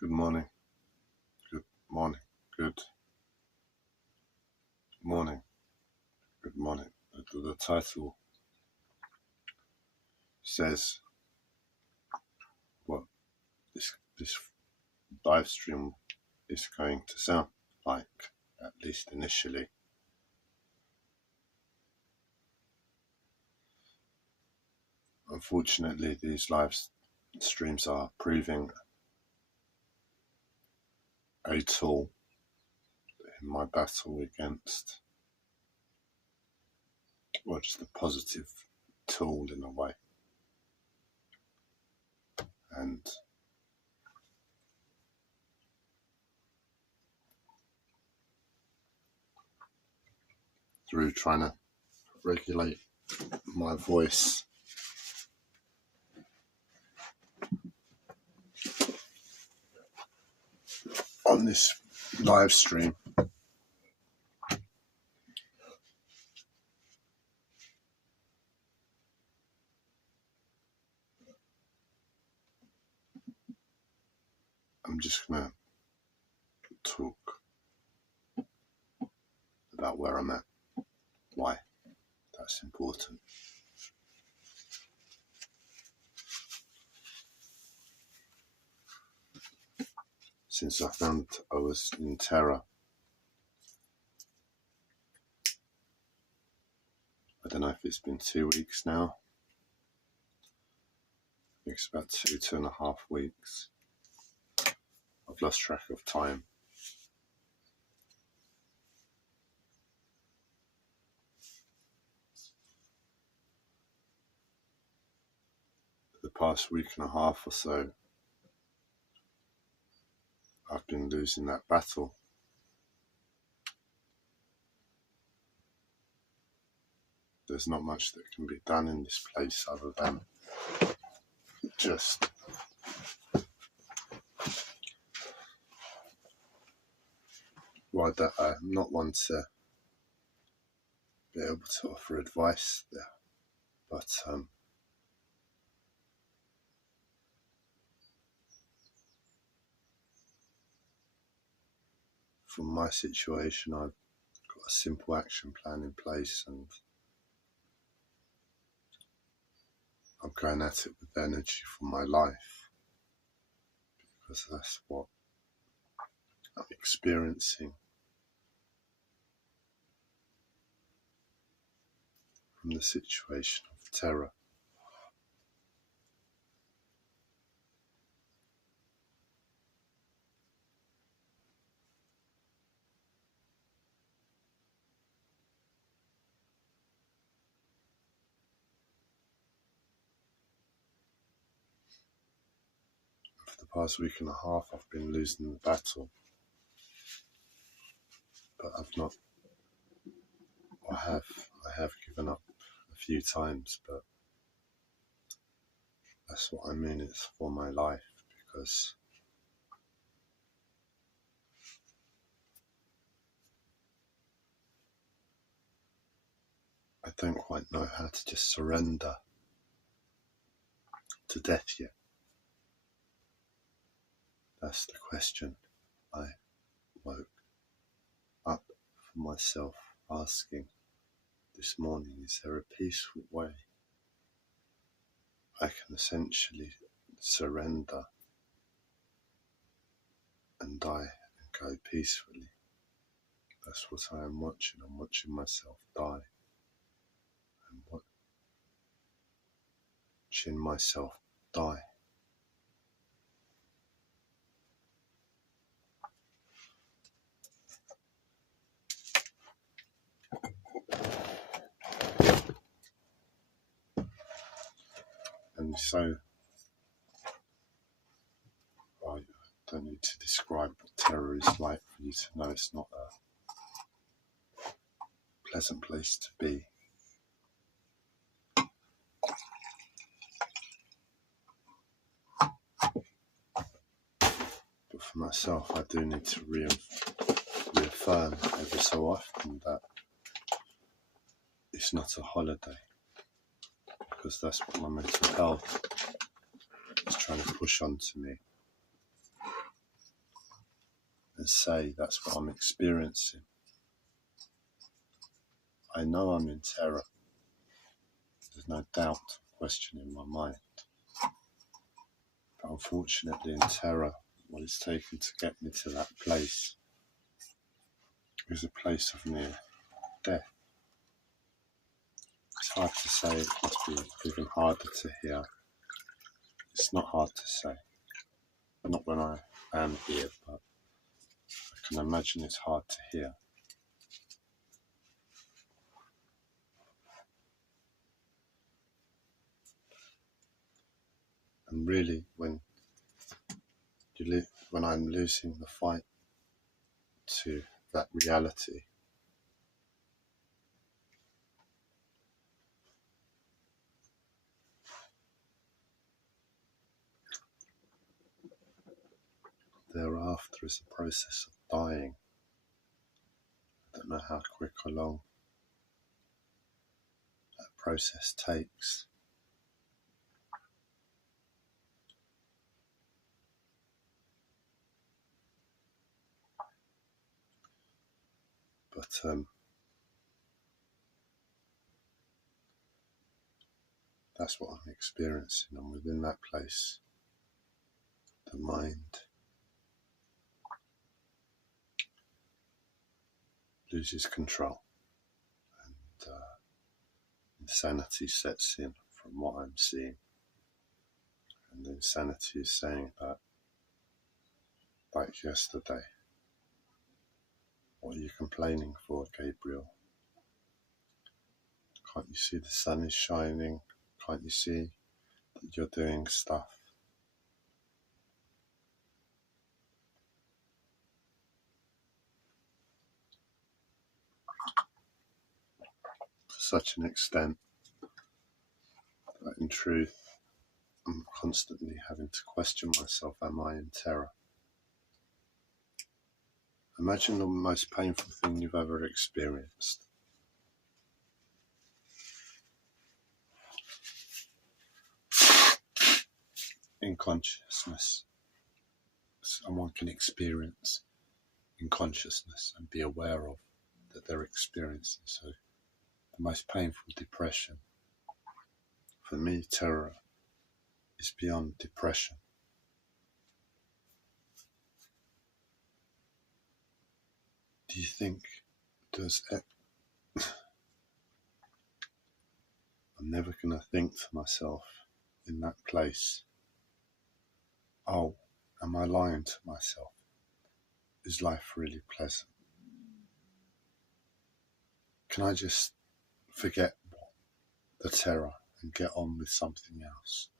Good morning, good morning, good morning, good morning. The title says what this live stream is going to sound like, at least initially. Unfortunately, these live streams are proving a tool in my battle against, well, just a positive tool in a way. And through trying to regulate my voice, on this live stream, I'm just going to talk about where I'm at, why that's important. Since I found I was in terror, I don't know if it's been 2 weeks now. I think it's about 2.5 weeks. I've lost track of time. The past week and a half or so, I've been losing that battle. There's not much that can be done in this place other than just that I'm not one to be able to offer advice there, but from my situation, I've got a simple action plan in place, and I'm going at it with energy from my life, because that's what I'm experiencing from the situation of terror. For the past week and a half, I've been losing the battle, but I have given up a few times, but that's what I mean, it's for my life, because I don't quite know how to just surrender to death yet. That's the question I woke up for myself asking this morning. Is there a peaceful way I can essentially surrender and die and go peacefully? That's what I am watching. I'm watching myself die. I'm watching myself die. And so I don't need to describe what terror is like for you to know it's not a pleasant place to be. But for myself, I do need to reaffirm every so often that it's not a holiday, because that's what my mental health is trying to push onto me. and say that's what I'm experiencing. I know I'm in terror. There's no doubt, question in my mind. But unfortunately, in terror, what it's taken to get me to that place is a place of near death. It's hard to say, it must be even harder to hear. It's not hard to say. Not when I am here, but I can imagine it's hard to hear. And really, when I'm losing the fight to that reality, thereafter is a process of dying. I don't know how quick or long that process takes. But that's what I'm experiencing, and within that place, the mind loses control, and insanity sets in from what I'm seeing. And insanity is saying that, like yesterday, what are you complaining for, Gabriel? Can't you see the sun is shining? Can't you see that you're doing stuff? To such an extent that in truth, I'm constantly having to question myself, am I in terror? Imagine the most painful thing you've ever experienced. In consciousness, someone can experience in consciousness and be aware of that they're experiencing. So the most painful depression, for me, terror is beyond depression. Do you think I'm never going to think to myself in that place, oh, am I lying to myself? Is life really pleasant? Can I just forget the terror and get on with something else?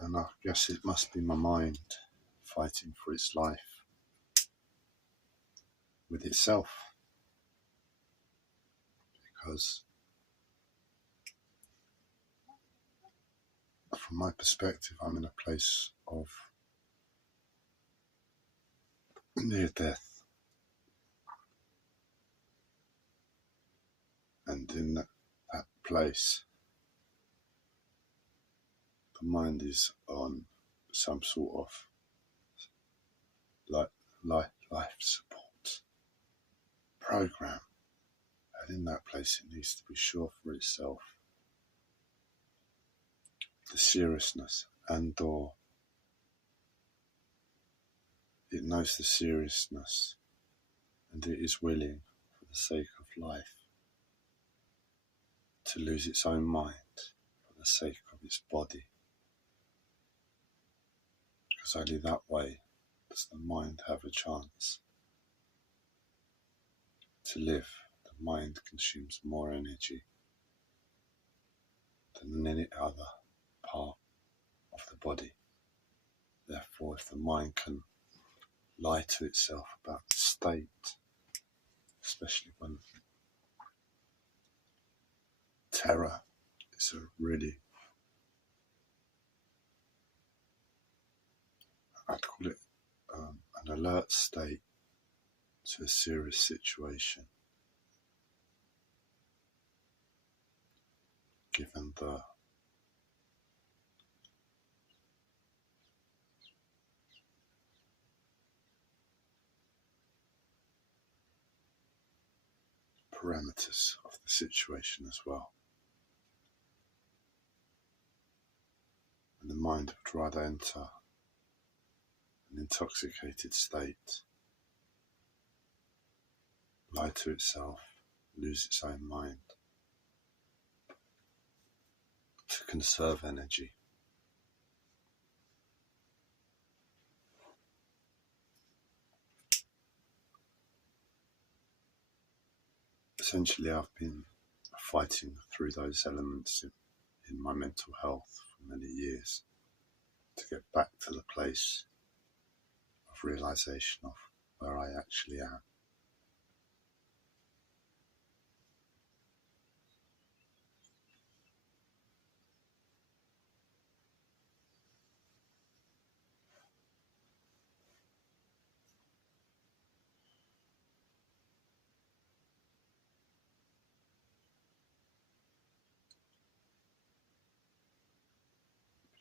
And I guess it must be my mind fighting for its life with itself. Because from my perspective, I'm in a place of near death. And in that place, the mind is on some sort of life support program. And in that place, it needs to be sure for itself the seriousness, and or it knows the seriousness, and it is willing, for the sake of life, to lose its own mind for the sake of its body. Because only that way does the mind have a chance to live. The mind consumes more energy than any other part of the body. Therefore, if the mind can lie to itself about the state, especially when terror is a really, I'd call it an alert state to a serious situation, given the parameters of the situation as well. And the mind would rather enter an intoxicated state, lie to itself, lose its own mind, to conserve energy. Essentially, I've been fighting through those elements in my mental health for many years to get back to the place of realization of where I actually am.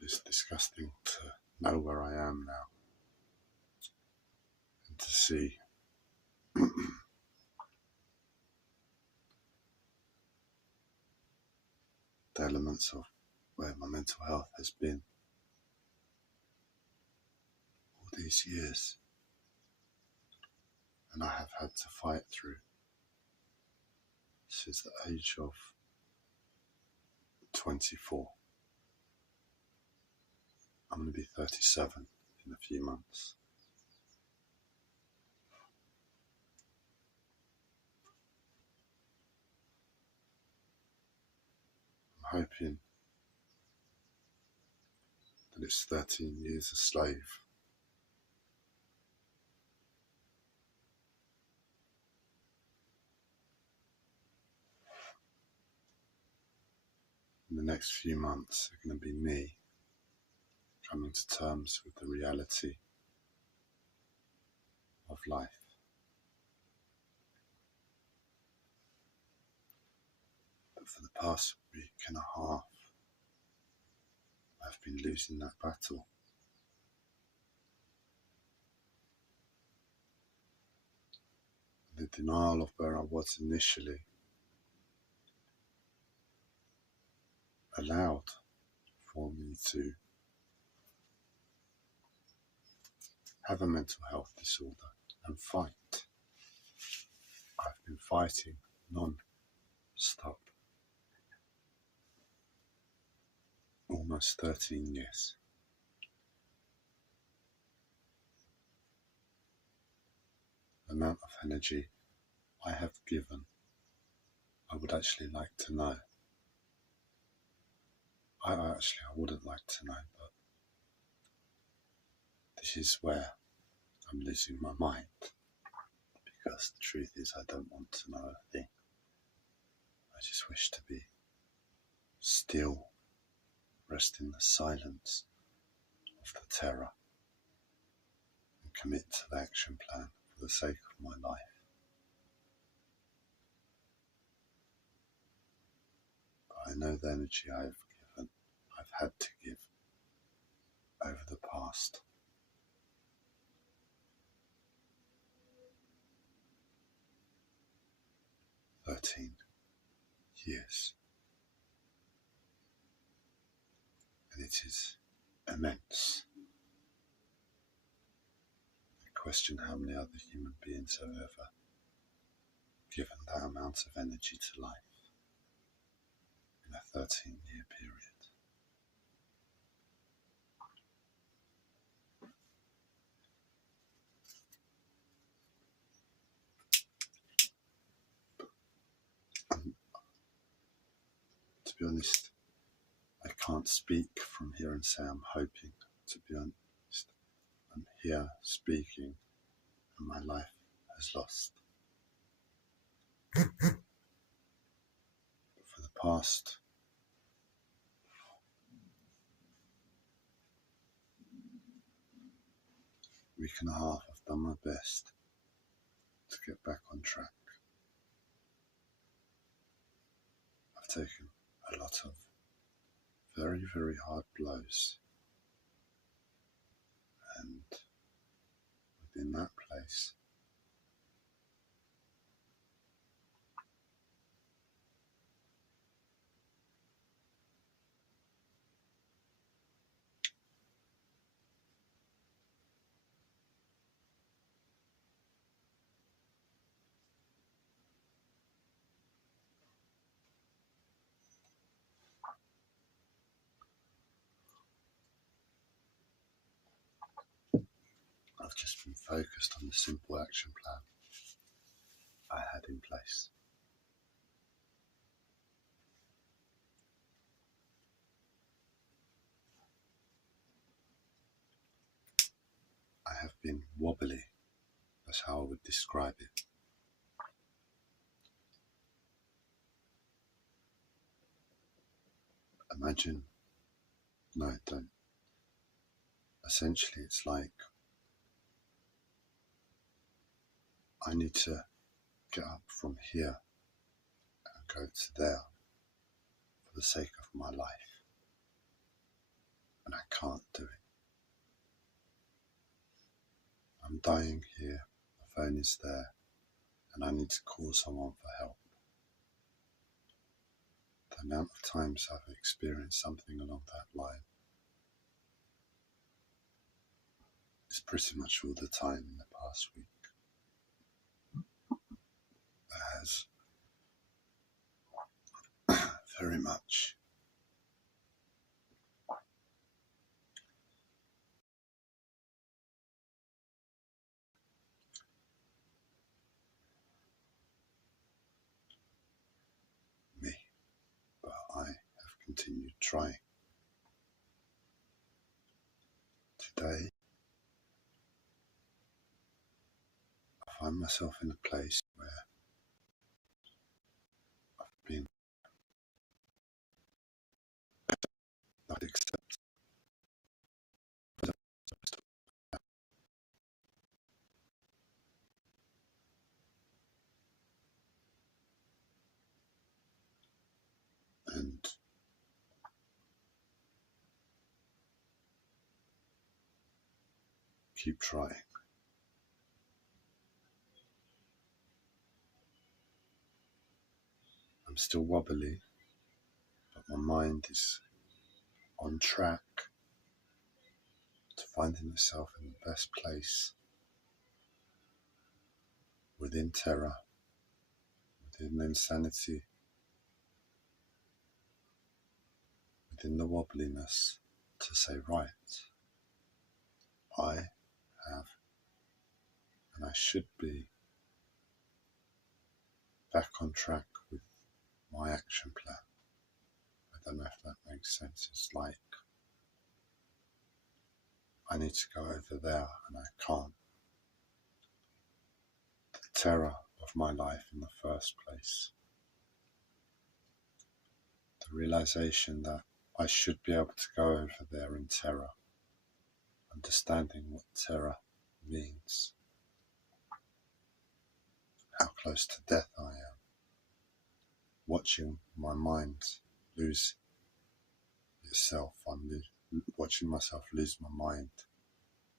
It's disgusting to know where I am now and to see the elements of where my mental health has been all these years, and I have had to fight through since the age of 24. I'm going to be 37 in a few months. I'm hoping that it's 13 years a slave. In the next few months are going to be me coming to terms with the reality of life. But for the past week and a half, I've been losing that battle. The denial of where I was initially allowed for me to have a mental health disorder and fight. I've been fighting non-stop. Almost 13 years. The amount of energy I have given, I would actually like to know. I wouldn't like to know, but this is where I'm losing my mind, because the truth is I don't want to know a thing. I just wish to be still, rest in the silence of the terror, and commit to the action plan for the sake of my life. But I know the energy I've had to give over the past 13 years. And it is immense. I question how many other human beings have ever given that amount of energy to life in a 13-year period. To be honest, I can't speak from here and say I'm hoping. To be honest, I'm here speaking and my life has lost. But for the past week and a half, I've done my best to get back on track. I've taken a lot of very, very hard blows, and within that place I've just been focused on the simple action plan I had in place. I have been wobbly, that's how I would describe it. Imagine, no, don't. Essentially, it's like I need to get up from here and go to there for the sake of my life, and I can't do it. I'm dying here, the phone is there, and I need to call someone for help. The amount of times I've experienced something along that line is pretty much all the time in the past week. That has very much me, but I have continued trying. Today, I find myself in a place where I've been not accepted. And keep trying. I'm still wobbly, but my mind is on track to finding itself in the best place within terror, within insanity, within the wobbliness, to say, right, I have, and I should be, back on track with my action plan. I don't know if that makes sense. It's like I need to go over there and I can't. The terror of my life in the first place. The realization that I should be able to go over there in terror, understanding what terror means, how close to death I am, watching my mind lose itself. I'm watching myself lose my mind,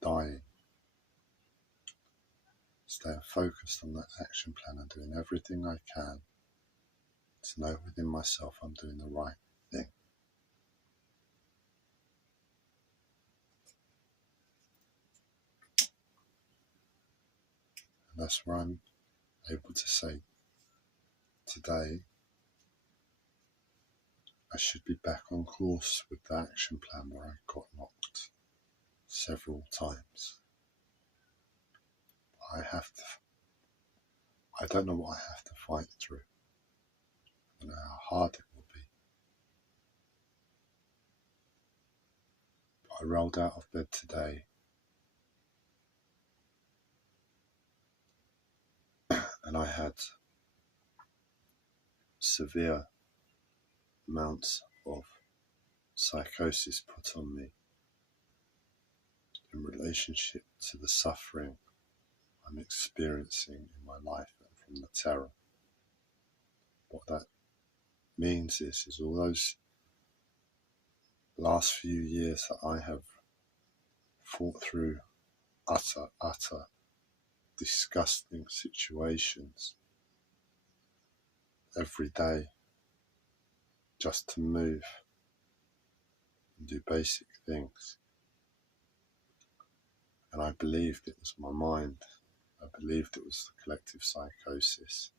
dying. Staying focused on that action plan and doing everything I can to know within myself I'm doing the right thing. And that's where I'm able to say, today I should be back on course with the action plan where I got knocked several times. I don't know what I have to fight through. I don't know how hard it will be. But I rolled out of bed today and I had severe amounts of psychosis put on me in relationship to the suffering I'm experiencing in my life and from the terror. What that means is all those last few years that I have fought through utter disgusting situations every day just to move and do basic things. And I believed it was my mind. I believed it was the collective psychosis.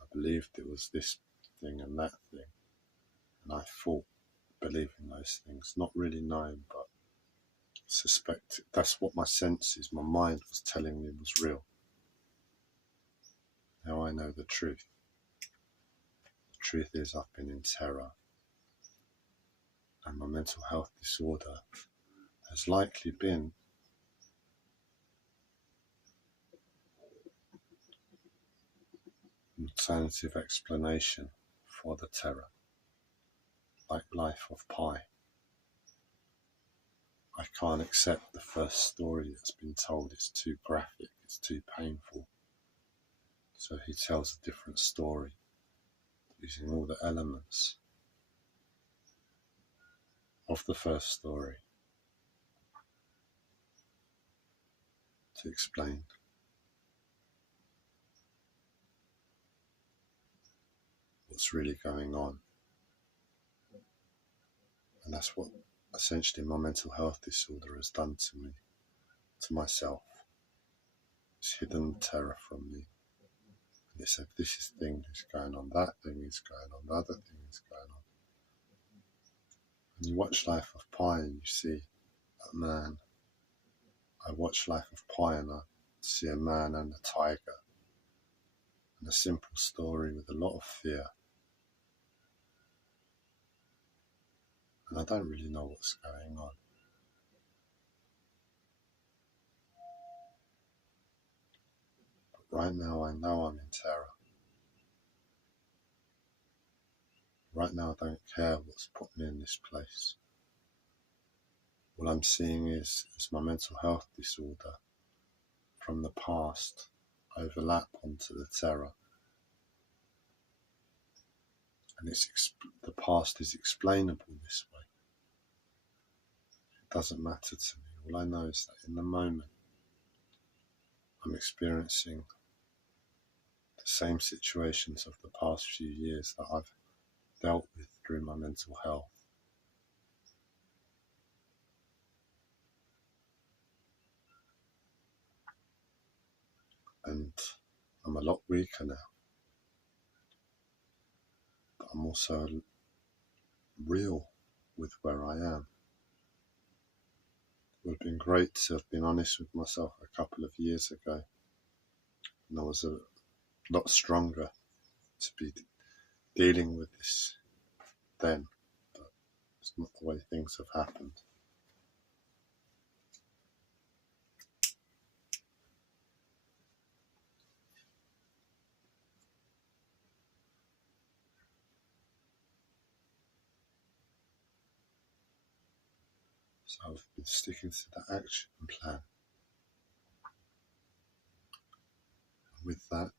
I believed it was this thing and that thing. And I fought believing those things, not really knowing, but suspect that's what my senses, my mind was telling me was real. Now I know the truth. The truth is I've been in terror, and my mental health disorder has likely been an alternative explanation for the terror, like Life of Pi. I can't accept the first story that's been told. It's too graphic, it's too painful. So he tells a different story, using all the elements of the first story to explain what's really going on. And that's what essentially my mental health disorder has done to me, to myself. It's hidden terror from me. And it said, this thing is going on, that thing is going on, the other thing is going on. And you watch Life of Pi and you see a man. I watch Life of Pi and I see a man and a tiger. And a simple story with a lot of fear. And I don't really know what's going on. But right now I know I'm in terror. Right now I don't care what's put me in this place. What I'm seeing is my mental health disorder from the past overlap onto the terror. And the past is explainable this way. It doesn't matter to me. All I know is that in the moment I'm experiencing the same situations of the past few years that I've dealt with through my mental health. And I'm a lot weaker now. But I'm also real with where I am. It would have been great to have been honest with myself a couple of years ago. And I was a lot stronger to be dealing with this then. But it's not the way things have happened. So I've been sticking to the action plan. And with that,